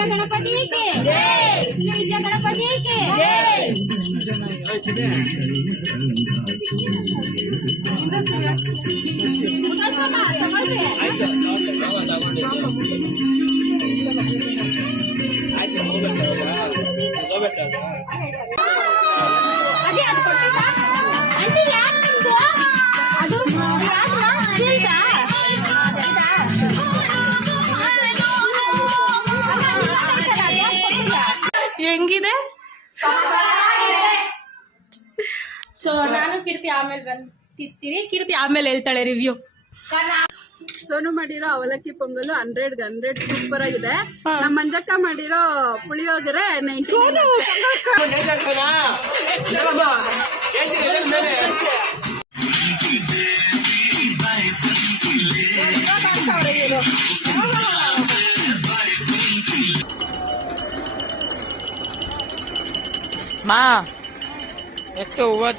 विद्या गणपति के जय, श्री विद्या गणपति के जय। ಅದೇ ಅದು ಕೊಟ್ಟಿದ್ದ ಆಂಟಿ ಯಾರು ನಿಮ್ದು ಅದು ಯಾರು ಸ್ಟೀಲ್ದಾ ಹೆಂಗಿದೆ ಸೊ ನಾನು ಕೀರ್ತಿ ಆಮೇಲೆ ಬಂದಿರ್ತೀವಿ. ಕೀರ್ತಿ ಆಮೇಲೆ ಹೇಳ್ತಾಳೆ ರಿವ್ಯೂ. ಸೋನು ಮಾಡಿರೋ ಅವಲಕ್ಕಿ ಪೊಂಗಲು 100ಗೆ 100 ಸೂಪರ್ ಆಗಿದೆ. ನಮ್ಮ ಮಂಜಕ್ಕ ಮಾಡಿರೋ ಪುಳಿಯೋಗರೆ 90. ಮಾ ಎಷ್ಟು ಹೂವು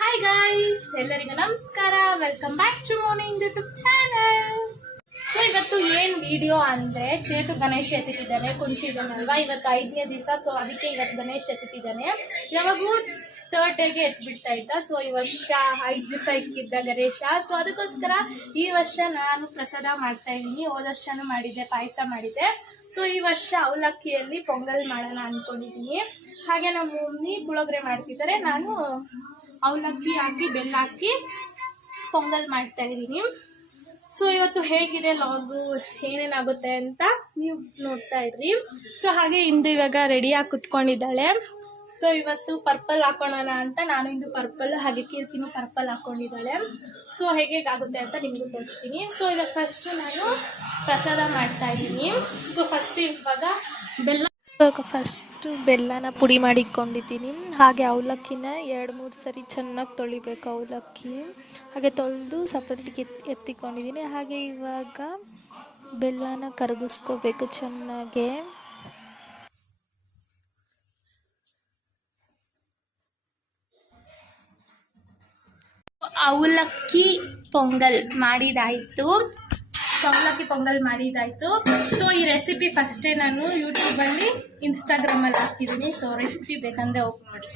ಹಾಯ್ ಗೈಸ್, ಎಲ್ಲರಿಗೂ ನಮಸ್ಕಾರ. Welcome back to morning YouTube channel. So ಇವತ್ತು ಏನ್ ವಿಡಿಯೋ ಅಂದ್ರೆ, ಚೇತು ಗಣೇಶ್ ಎತ್ತಿದ್ದಾನೆ, ಕುಣಿಸಿದ್ದಾನಲ್ವಾ, ಇವತ್ತು 5ನೇ ದಿವಸ. ಸೊ ಅದಕ್ಕೆ ಇವತ್ತು ಗಣೇಶ್ ಎತ್ತಿದ್ದಾನೆ. ಯಾವಾಗೂ 3rd ಡೇಗೆ ಎತ್ಬಿಡ್ತಾ ಇದ್ದ. ಸೊ ಈ ವರ್ಷ 5 ದಿವಸ ಇಕ್ಕಿದ್ದ ಗಣೇಶ. ಸೊ ಅದಕ್ಕೋಸ್ಕರ ಈ ವರ್ಷ ನಾನು ಪ್ರಸಾದ ಮಾಡ್ತಾ ಇದ್ದೀನಿ. ಹೋದ ವರ್ಷನೂ ಮಾಡಿದ್ದೆ, ಪಾಯಸ ಮಾಡಿದ್ದೆ. ಸೊ ಈ ವರ್ಷ ಅವಲಕ್ಕಿಯಲ್ಲಿ ಪೊಂಗಲ್ ಮಾಡೋಣ ಅಂದ್ಕೊಂಡಿದ್ದೀನಿ. ಹಾಗೆ ನಮ್ಮ ಮಮ್ಮಿ ಪುಳಿಯೋಗರೆ ಮಾಡ್ತಿದ್ದಾರೆ, ನಾನು ಅವಲಕ್ಕಿ ಹಾಕಿ ಬೆಲ್ಲ ಹಾಕಿ ಪೊಂಗಲ್ ಮಾಡ್ತಾ ಇದ್ದೀನಿ. ಸೊ ಇವತ್ತು ಹೇಗಿದೆ ಲಾಗು, ಏನೇನಾಗುತ್ತೆ ಅಂತ ನೀವು ನೋಡ್ತಾ ಇದ್ರಿ. ಸೊ ಹಾಗೆ ಇಂದು ಇವಾಗ ರೆಡಿಯಾಗಿ ಕುತ್ಕೊಂಡಿದ್ದಾಳೆ. ಸೊ ಇವತ್ತು ಪರ್ಪಲ್ ಹಾಕೋಣ ಅಂತ ನಾನು ಇಂದು ಪರ್ಪಲ್, ಹಾಗೆ ಕೀರ್ತಿನೂ ಪರ್ಪಲ್ ಹಾಕೊಂಡಿದ್ದಾಳೆ. ಸೊ ಹೇಗಾಗುತ್ತೆ ಅಂತ ನಿಮಗೂ ತೋರಿಸ್ತೀನಿ. ಸೊ ಇವಾಗ ಫಸ್ಟು ನಾನು ಪ್ರಸಾದ ಮಾಡ್ತಾ ಇದ್ದೀನಿ. ಸೊ ಫಸ್ಟು ಬೆಲ್ಲನ ಪುಡಿ ಮಾಡಿಕೊಂಡಿದ್ದೀನಿ. ಹಾಗೆ ಅವಲಕ್ಕಿನ 2-3 ಸರಿ ಚೆನ್ನಾಗಿ ತೊಳಿಬೇಕು. ಅವಲಕ್ಕಿ ಹಾಗೆ ತೊಳೆದು ಸಪ್ರೇಟಿಗೆ ಎತ್ತಿಕೊಂಡಿದ್ದೀನಿ. ಹಾಗೆ ಇವಾಗ ಬೆಲ್ಲನ ಕರಗಿಸ್ಕೋಬೇಕು ಚೆನ್ನಾಗೆ. ಅವಲಕ್ಕಿ ಪೊಂಗಲ್ ಮಾಡಿದಾಯಿತು. ಸೊ ಈ ರೆಸಿಪಿ ಫಸ್ಟೇ ನಾನು ಯೂಟ್ಯೂಬಲ್ಲಿ, ಇನ್ಸ್ಟಾಗ್ರಾಮಲ್ಲಿ ಹಾಕಿದ್ದೀನಿ. ಸೊ ರೆಸಿಪಿ ಬೇಕಂದ್ರೆ ಹೋಗಿ ನೋಡಿ.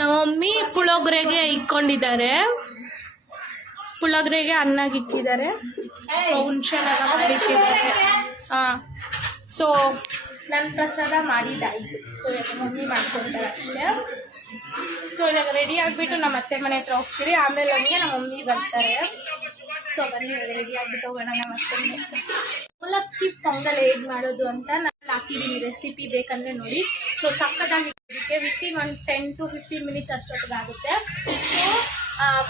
ನಮ್ಮ ಮಮ್ಮಿ ಪುಳಿಯೋಗರೆಗೆ ಇಕ್ಕೊಂಡಿದ್ದಾರೆ, ಪುಳಿಯೋಗರೆಗೆ ಅನ್ನಗೆ ಇಕ್ಕಿದ್ದಾರೆ. ಸೊ ಹುಣಸೆನೆಲ್ಲ ಮಾಡಿಟ್ಟಿದ್ದಾರೆ. ಸೊ ನನ್ನ ಪ್ರಸಾದ ಮಾಡಿದ್ದಾಯಿತು. ಸೊ ಮಮ್ಮಿ ಮಾಡ್ಕೊಳ್ತಾರೆ ಅಷ್ಟೇ. ಸೊ ಇವಾಗ ರೆಡಿ ಆಗಿಬಿಟ್ಟು ನಮ್ಮ ಅತ್ತೆ ಮನೆ ಹತ್ರ ಹೋಗ್ತೀರಿ. ಆಮೇಲೆ ನಮಗೆ ನಮ್ಮ ಮಮ್ಮಿ ಬರ್ತಾರೆ. ಸೊ ಬನ್ನಿ ಇವಾಗ ರೆಡಿ ಆಗಿಬಿಟ್ಟು ಹೋಗೋಣ ನಮ್ಮ ಅತ್ತೆ ಮನೆ ಹತ್ರ. ಅವಲಕ್ಕಿ ಪೊಂಗಲ್ ಹೇಗೆ ಮಾಡೋದು ಅಂತ ನಾನು ಹಾಕಿದ್ದೀನಿ ರೆಸಿಪಿ, ಬೇಕಂದರೆ ನೋಡಿ. ಸೊ ಸಕ್ಕತ್ತಾಗಿ ವಿತಿನ್ 10 to 15 ಮಿನಿಟ್ಸ್ ಅಷ್ಟೊತ್ತಿಗಾಗುತ್ತೆ. ಸೊ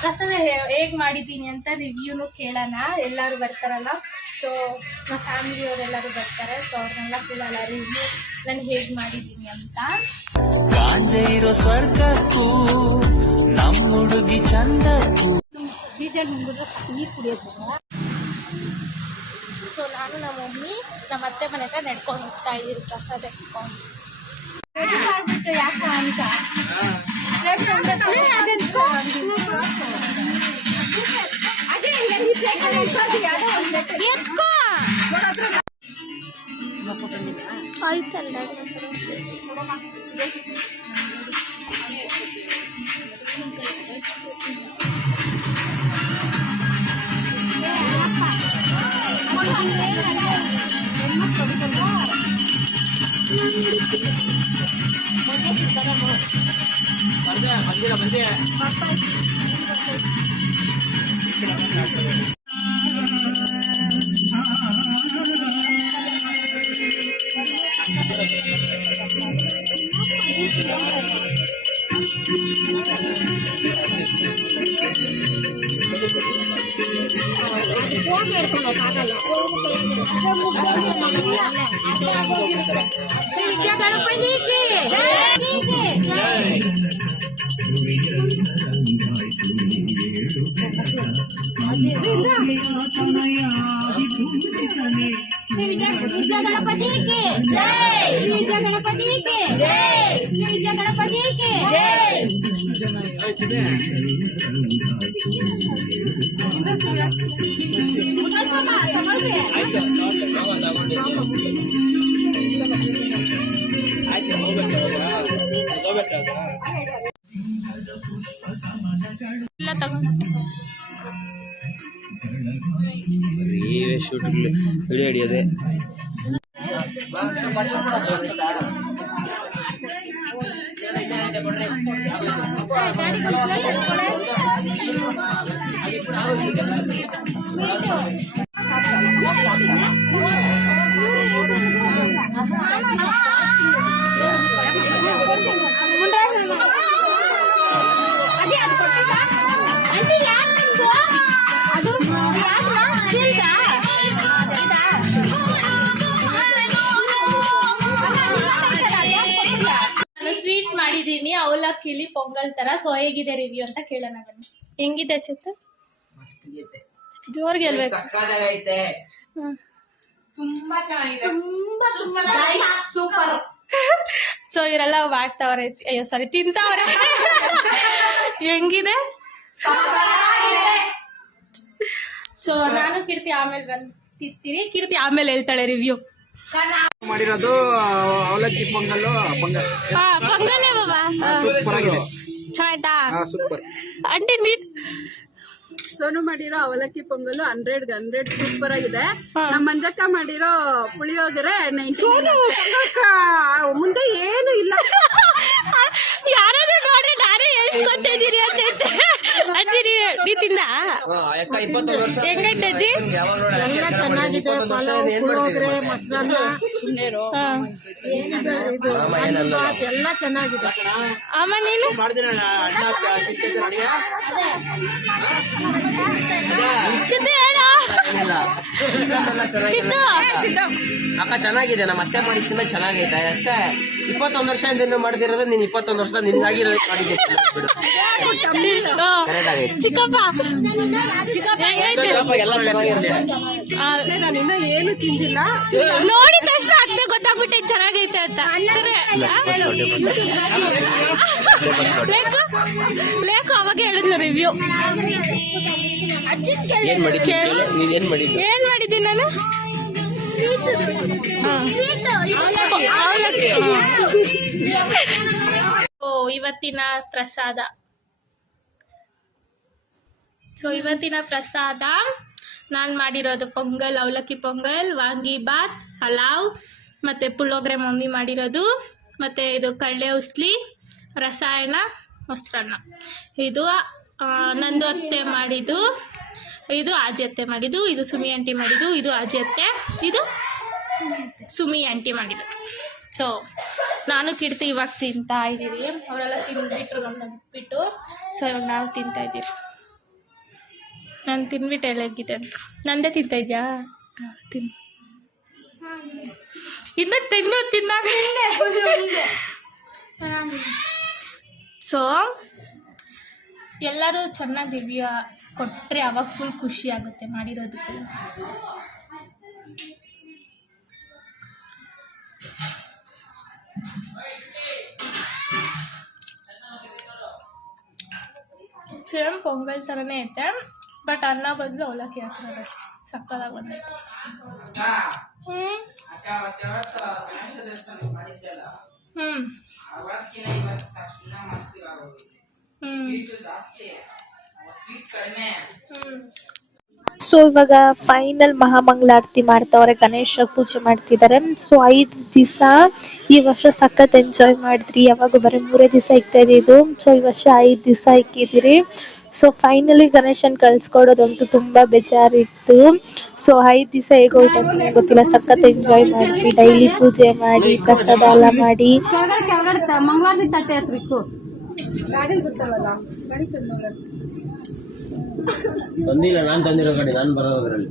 ಪ್ರಸಾದ ಹೇಗೆ ಮಾಡಿದ್ದೀನಿ ಅಂತ ರಿವ್ಯೂನು ಕೇಳೋಣ. ಎಲ್ಲರೂ ಬರ್ತಾರಲ್ಲ, ಸೊ ನಮ್ಮ ಫ್ಯಾಮಿಲಿಯವರೆಲ್ಲರೂ ಬರ್ತಾರೆ. ಸೊ ಅವ್ರನ್ನೆಲ್ಲ ಕೇಳೋಲ್ಲ ರಿವ್ಯೂ ನಾನು ಹೇಗೆ ಮಾಡಿದ್ದೀನಿ ಅಂತ. ಕಾಂಜೈರೋ ಸ್ವರ್ಗಕ್ಕೂ ನಮ್ಮ ಹುಡುಗಿ ಚಂದಕ್ಕೂ ಡೀಟೇಲ್ ಮುಂದೆ ನೀರು ಕುಡಿಯೋದು. ಸೊ ನಾನು ನಮ್ಮ ಮಮ್ಮಿ ನಮ್ಮ ಅತ್ತೆ ಮನೆ ಹತ್ರ ನಡ್ಕೊಂಡು ಹೋಗ್ತಾ ಇದ್ದೀರಿ ಪ್ರಸಾದ ಇಟ್ಕೊಂಡು. ಮಾಡ್ಬಿಟ್ಟು ಯಾಕ ಅಂತ ಆಯ್ತಲ್ಲ. विद्या गणपति की विद्या गणपति की जय, विद्या गणपति ಗಣಪತಿಗೆ ಶ್ರೀ ವಿದ್ಯಾ ಗಣಪತಿಗೆ ಇಲ್ಲ ತಗೊಂಡು ಶೂಟ್ ವಿಡಿಯೋ ಹಿಡಿಯೋದೆ ಸ್ವೀಟ್ ಮಾಡಿದೀನಿ ಅವಲಕ್ಕಿಲಿ ಪೊಂಗಲ್ ತರ. ಸೊ ಹೇಗಿದೆ ರಿವ್ಯೂ ಅಂತ ಕೇಳೋಣ ಬನ್ನಿ. ಹೆಂಗಿದೆ ಚಿತ್ರ? ಜೋರ್ಗೆ ಹೇಳ್ಬೇಕು. ಸೊ ಇವರೆಲ್ಲ ಮಾಡ್ತಾವ್ರೆ, ಅಯ್ಯೋ ಸಾರಿ ತಿಂತಾವ್ರೆ. ಹೆಂಗಿದೆ? ಸೊ ನಾನು ಕೀರ್ತಿ ಆಮೇಲೆ ಬಂದಿರ್ತೀವಿ. ಕೀರ್ತಿ ಆಮೇಲೆ ಹೇಳ್ತಾಳೆ ರಿವ್ಯೂ. ಮಾಡಿರೋದು ಅವಲಕ್ಕಿ ಪೊಂಗಲ್ಲು ಪೊಂಗಲೇ ಬಾಬಾ ಸೂಪರ್ ಆಗಿದೆ. ಚೆನ್ನಾಯ್ತಾ ಸೂಪರ್. ಆಂಟಿ ನೀನ್ ಸೋನು ಮಾಡಿರೋ ಅವಲಕ್ಕಿ ಪೊಂಗಲು 100 ಸೂಪರ್ ಆಗಿದೆ. ನಮ್ಮ ಮಂಜಕ್ಕ ಮಾಡಿರೋ ಪುಳಿಯೋಗರೆ 90 ಮುಂದೆ ಏನು ಇಲ್ಲ. ಯಾರಾದ್ರೂ ನೋಡ್ರಿ ನಾನೇ ಹೇಳ್ಕೊತಾ ಇದ್ದೀರಿ ಅಂತ ಅಜ್ಜಿ ನೀ ತಿಂದ ಹೆಂಗೈತೆ ಅಜ್ಜಿ? ಎಲ್ಲ ಚೆನ್ನಾಗಿದೆ. ಪಲಾವ್, ಪುಳಿಯೋಗರೆ, ಮೊಸರನ್ನ, ಸುಮ್ನೆರು ಎಲ್ಲ ಚೆನ್ನಾಗಿದೆ. ಅಮ್ಮ ನೀನು ಚಿತ್ತು ಹೇಳ ಚಿತ್ತು. ಅಕ್ಕ ಚೆನ್ನಾಗಿದೆ. ನಮ್ಮ ಅತ್ತೆ ಮಾಡಿದ್ಕಿಂತ ಚೆನ್ನಾಗೈತೆ. ಅಕ್ಕ 21 ವರ್ಷದಿಂದ ಮಾಡ್ದಿರೋದು ನೀನ್ 21 ವರ್ಷ ನಿನ್ಗಾಗಿ ಮಾಡಿದ್ದೆ. ಚಿಕ್ಕಪ್ಪ ಎಲ್ಲ ಚೆನ್ನಾಗಿರ್ಲಿ. ನಾನಿನ್ನ ಏನು ತಿಂದಿಲ್ಲ. ನೋಡಿದ ತಕ್ಷಣ ಅತ್ತೆ ಗೊತ್ತಾಗ್ಬಿಟ್ಟೆ ಚೆನ್ನಾಗೈತೆ ಅಂತ. ಲೇಖು ಅವಾಗ ಹೇಳಿದ್ನ ರಿವ್ಯೂ. ಏನ್ ಮಾಡಿದ್ದೆ ನೀನ್? ಏನ್ ಮಾಡಿದ್ದೆ? ಏನ್ ಮಾಡಿದ್ದೀನಿ ನಾನು? ಇವತ್ತಿನ ಪ್ರಸಾದ. ಸೊ ಇವತ್ತಿನ ಪ್ರಸಾದ ನಾನು ಮಾಡಿರೋದು ಪೊಂಗಲ್, ಅವಲಕ್ಕಿ ಪೊಂಗಲ್, ವಾಂಗಿ ಬಾತ್, ಪಲಾವ್ ಮತ್ತು ಪುಳಿಯೋಗರೆ ಮಮ್ಮಿ ಮಾಡಿರೋದು, ಮತ್ತು ಇದು ಕಡಲೆ ಉಸ್ಲಿ, ರಸಾಯನ, ಮೊಸರನ್ನ. ಇದು ನಂದು ಅತ್ತೆ ಮಾಡಿದ್ದು, ಇದು ಆಜಿ ಅತ್ತೆ ಮಾಡಿದ್ದು, ಇದು ಸುಮಿ ಆಂಟಿ ಮಾಡಿದ್ದು, ಇದು ಆಜಿ ಅತ್ತೆ, ಇದು ಸುಮಿ ಆಂಟಿ ಮಾಡಿದ್ದು. ಸೊ ನಾನು ಕೀರ್ತಿ ಇವಾಗ ತಿಂತಾ ಇದ್ದೀವಿ. ಅವರೆಲ್ಲ ತಿಂದ್ಬಿಟ್ರು ಅಂತ ಬಿಟ್ಬಿಟ್ಟು. ಸೊ ಇವಾಗ ನಾವು ತಿಂತಾ ಇದ್ದೀವಿ. ನಾನು ತಿನ್ಬಿಟ್ಟು ಹೇಗಿದೆ ಅಂತ. ನಂದೇ ತಿಂತಾ ಇದೆಯಾ? ತಿನ್ನು ಇನ್ನು ತಿನ್ನಾಗ. ಸೊ ಎಲ್ಲರೂ ಚೆನ್ನಾಗಿ ರಿವ್ಯೂ ಕೊಟ್ಟರೆ ಅವಾಗ ಫುಲ್ ಖುಷಿ ಆಗುತ್ತೆ ಮಾಡಿರೋದಕ್ಕೆ. ಸೇಮ್ ಪೊಂಗಲ್ ಥರನೇ ಐತೆ, ಬಟ್ ಅನ್ನ ಬದಲು ಅವಲಕ್ಕಿ ಹಾಕಿರೋದು ಅಷ್ಟೇ. ಸಕ್ಕತ್ತಾಗಿ ಬಂದೈತೆ. ಸೊ ಇವಾಗ ಫೈನಲ್ ಮಹಾಮಂಗಳಾರತಿ ಮಾಡ್ತಾವ್ರೆ, ಗಣೇಶ ಪೂಜೆ ಮಾಡ್ತಿದ್ದಾರೆ. ಸೊ 5 ದಿವಸ ಈ ವರ್ಷ ಸಖತ್ ಎಂಜಾಯ್ ಮಾಡಿದ್ರಿ. ಯಾವಾಗ ಬರೀ 3 ದಿವಸ ಇಕ್ತಾ ಇದ್ದಿದ್ದು. ಸೊ ಈ ವರ್ಷ 5 ದಿವಸ ಇಕ್ಕಿದಿರಿ. ಸೊ ಫೈನಲಿ ಗಣೇಶನ್ ಕಳ್ಸ್ಕೊಡೋದಂತೂ ತುಂಬಾ ಬೇಜಾರಿತ್ತು. ಸೊ 5 ದಿವಸ ಹೇಗೋಯ್ತು ಅಂತ ಗೊತ್ತಿಲ್ಲ. ಸಖತ್ ಎಂಜಾಯ್ ಮಾಡಿದ್ವಿ. ಡೈಲಿ ಪೂಜೆ ಮಾಡಿ, ಪ್ರಸಾದ ಎಲ್ಲ ಮಾಡಿ. ಮಂಗಳವಾರ ತಟ್ಟೆ ಹತ್ರ ಇತ್ತು ಗಾಡಿ ಗೊತ್ತಲ್ಲ, ಗಾಡಿ ತಂದೋಳ ತಂದಿಲ್ಲ. ನಾನ್ ತಂದಿರೋ ಗಾಡಿ ನಾನು ಬರೋದ್ರಲ್ಲಿ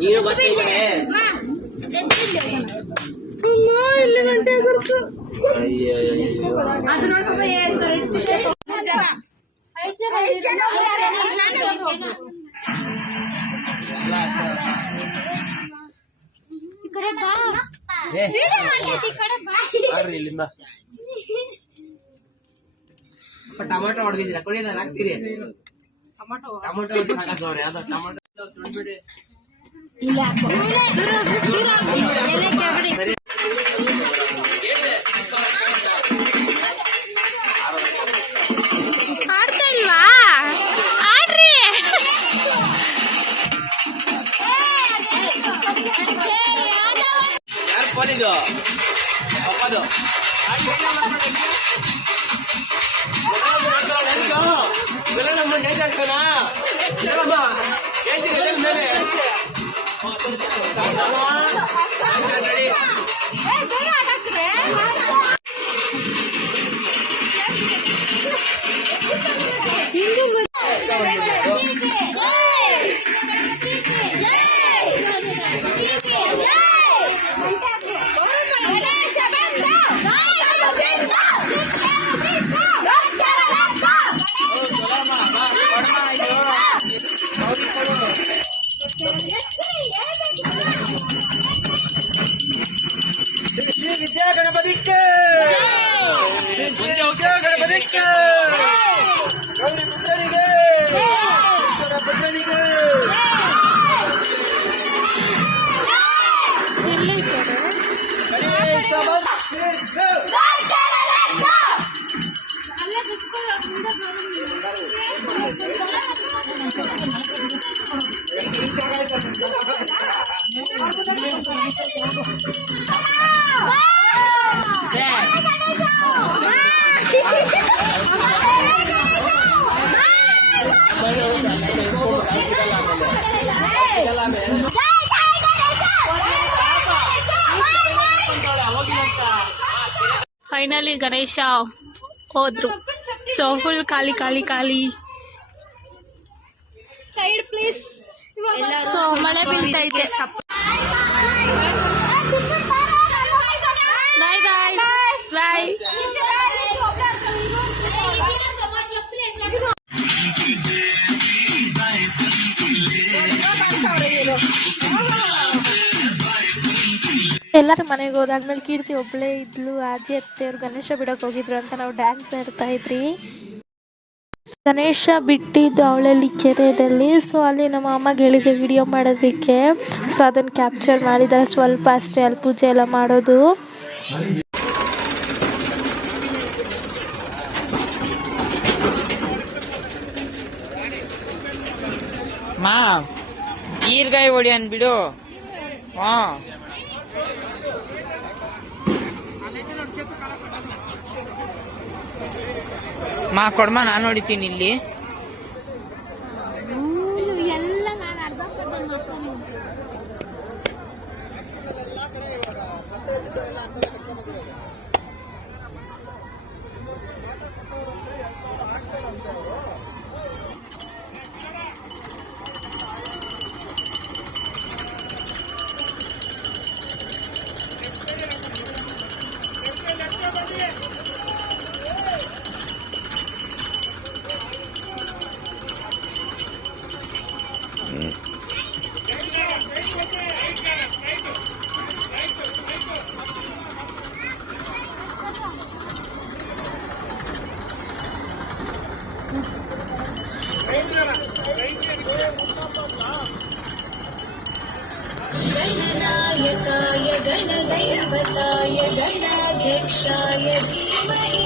ನೀನು ಇಲ್ಲಿ ಗಂಟೆ ಗುರುತು ಟೊಮೆಟೊ ಹೊಡೆದಿದ್ದೀರಾ ಕೊಡಿ ನಾನು ಹಾಕ್ತೀರಿ ಟೊಮೆಟೊ ಯಾವ್ದು ಟೊಮೆಟೊ ತುಂಬಿಡಿ ಆಡ್ತಾ ಇಲ್ವಾ ಆಡ್ರಿ ಯಾರು ಫೋನ್ ಇದು ಅಪ್ಪದು ಶ್ರೀ ವಿದ್ಯಾ ಗಣಪತಿಕ್ಕೆ ವಿದ್ಯಾ ಗಣಪತಿಕ್ಕೆ ಗೌರಿ ಪುತ್ರನಿಗೆ ಪುತ್ರನಿಗೆ ಗಣೇಶ ಫೈನಲಿ ಗಣೇಶ ಹೋದ್ರು. ಸೊ ಫುಲ್ ಖಾಲಿ ಖಾಲಿ ಖಾಲಿ. Side please. ಸೊ ಮಳೆ ಬೀಳ್ತೈತೆ. ಬಾಯ್ ಬಾಯ್ ಬಾಯ್. ಎಲ್ಲರೂ ಮನೆಗೆ ಹೋದಾದ್ಮೇಲೆ ಕೀರ್ತಿ ಒಬ್ಳೇ ಇದ್ಲು. ಅಜ್ಜಿ ಅತ್ತೆಯವ್ರು ಗಣೇಶ ಬಿಡಕ್ ಹೋಗಿದ್ರು ಅಂತ ನಾವು ಡ್ಯಾನ್ಸ್ ಆಡ್ತಾ ಇದ್ರಿ. ಗಣೇಶ ಬಿಟ್ಟಿದ್ದು ಅವಳಲ್ಲಿ ಕೆರೆಯಲ್ಲಿ. ಸೊ ಅಲ್ಲಿ ನಮ್ಮ ಅಮ್ಮಗೆ ಹೇಳಿದೆ ವಿಡಿಯೋ ಮಾಡೋದಕ್ಕೆ. ಸೊ ಅದನ್ನ ಕ್ಯಾಪ್ಚರ್ ಮಾಡಿದ್ದಾರೆ. ಸ್ವಲ್ಪ ಅಷ್ಟೇ ಅಲ್ಲಿ ಪೂಜೆ ಎಲ್ಲ ಮಾಡೋದು. ಮಾ ಈರ್ಗಾಯಿ ಹೊಡಿ ಅಂದ್ಬಿಡು. ಹಾ ಮಾ ಕೊಡ್ಮಾ ನಾನು ಹೊಡಿತೀನಿ ಇಲ್ಲಿ. गणनायकाय गणदैवताय गणाध्यक्षाय धीमहि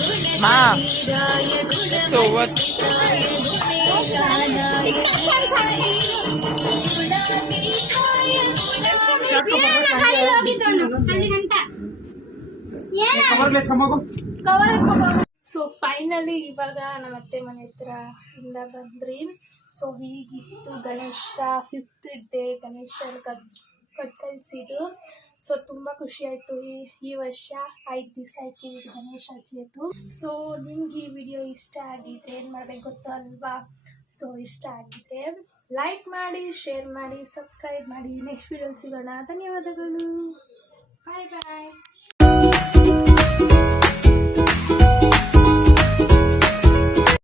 गुणशरीराय गुणपतिताय गुणेशानाय धीमहि गुणातीताय ಸೊ ಫೈನಲಿ ಇವಾಗ ನಮ್ಮ ಅತ್ತೆ ಮನೆ ಹತ್ರ ಇಂದ ಬಂದ್ರಿ. ಸೊ ಹೀಗಿತ್ತು ಗಣೇಶ 5th ಡೇ ಗಣೇಶ ಕಳ್ಸಿದ್ದು. ಸೊ ತುಂಬ ಖುಷಿ ಆಯಿತು. ಈ ವರ್ಷ 5 ದಿವಸ ಇಟ್ಟಿದ್ದು ಗಣೇಶ ಹಚ್ಚಿದ್ದು. ಸೊ ನಿಮ್ಗೆ ಈ ವಿಡಿಯೋ ಇಷ್ಟ ಆಗಿದ್ರೆ ಏನು ಮಾಡಬೇಕು ಗೊತ್ತು ಅಲ್ವಾ? ಸೊ ಇಷ್ಟ ಆಗಿದ್ರೆ ಲೈಕ್ ಮಾಡಿ, ಶೇರ್ ಮಾಡಿ, ಸಬ್ಸ್ಕ್ರೈಬ್ ಮಾಡಿ. ನೆಕ್ಸ್ಟ್ ವಿಡಿಯೋ ಸಿಗೋಣ. ಧನ್ಯವಾದಗಳು. ಬಾಯ್ ಬಾಯ್.